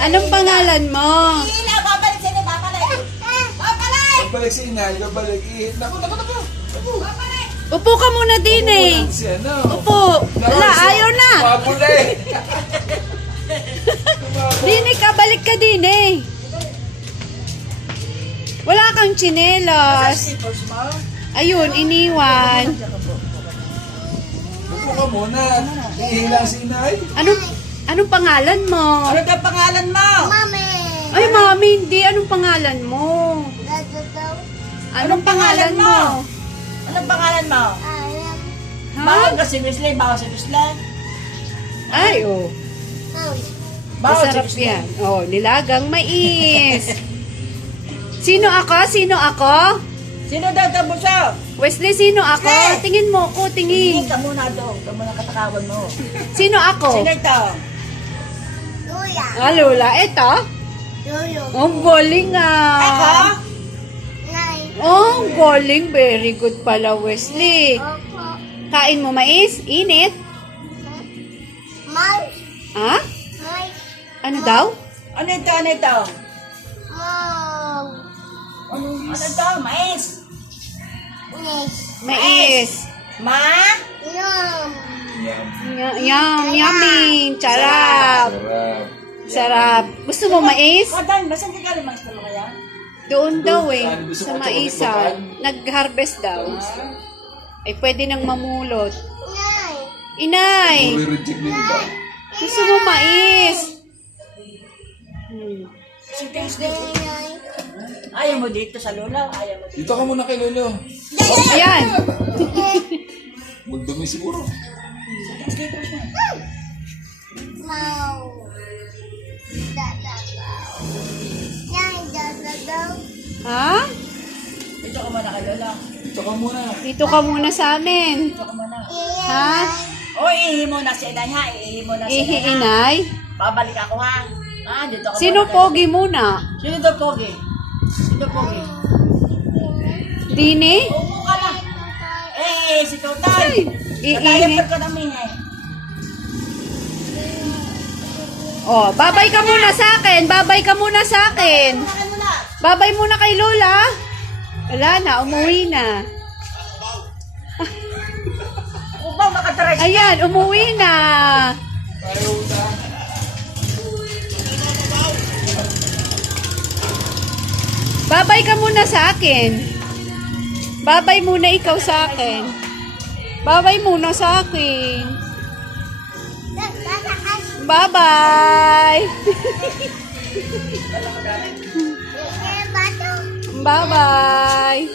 Anong pangalan mo? Hila, babalik sa'yo, babalik. Babalik! Babalik si inay, babalik. Naku. Babalik! Upo ka muna din eh. Si ano? Upo. Wala, ayaw na. Mabulay. Dini ka, balik ka din eh. Wala kang tsinelas. Slippers mo? Ayun, iniwan. Upo ka muna. Ihilang si inay. Anong pangalan mo? Ano daw pangalan mo? Ay, mami, hindi. Anong pangalan mo? Anong pangalan mo? Anong pangalan mo? Ha? Bawal ka si Wesley, bawal si Wesley. Ay, oh. Bawal si Masarap Wesley. yan. Oh, nilagang mais. Sino ako? Sino ako? Sino daw ka buso? Wesley, sino ako? Wesley! Tingin mo ko, Tingin tingin. ka muna doon. Ito muna katakawan mo. Sino ako? Sino ito? Ah, Lola. Eto? Oh, ang galing Ako? ah. Oh, ang galing. Very good pala, Wesley. Kain mo mais? Init? Ha? Ano daw? Ano ito? Ano ito? Ano ito? Mais. Mais. Ma? Yummy. Charap. Sarap. Sarap. Gusto mo mais? Kadan, basan ka galing mais mo kaya? Doon daw eh. Gusto Sa ko maisan. Nag-harvest daw. Ay, pwede nang mamulot. Inay! Puro reject na iba. Gusto mo mais? Ayaw mo dito sa lola. Ayaw mo dito. Dito ka muna kay Lolo. Ayan. Magdumi siguro. Slippers na. Ha? Dito ka muna kay lola. Dito ka muna. Dito ka muna sa amin. Dito ka muna. Ha? O, ihi mo na si Inay ha. Ihi mo na si Ihi, Inay ha. inay. Babalik ako ha. Ah, dito ka Sino muna. pogi muna? Sino daw pogi? Sino pogi? Dini? Upo ka na. Si Total. Iihi. Nagayapag ka namin eh. Oh, babay ka muna sa akin. Babay ka muna sa akin. Ano na? Babay muna kay Lola. Wala na, umuwi na. Upang makatry. Ayan, umuwi na. Ayaw na. Babay ka muna sa akin. Babay muna ikaw sa akin. Babay muna sa akin. Bye-bye. Bye-bye.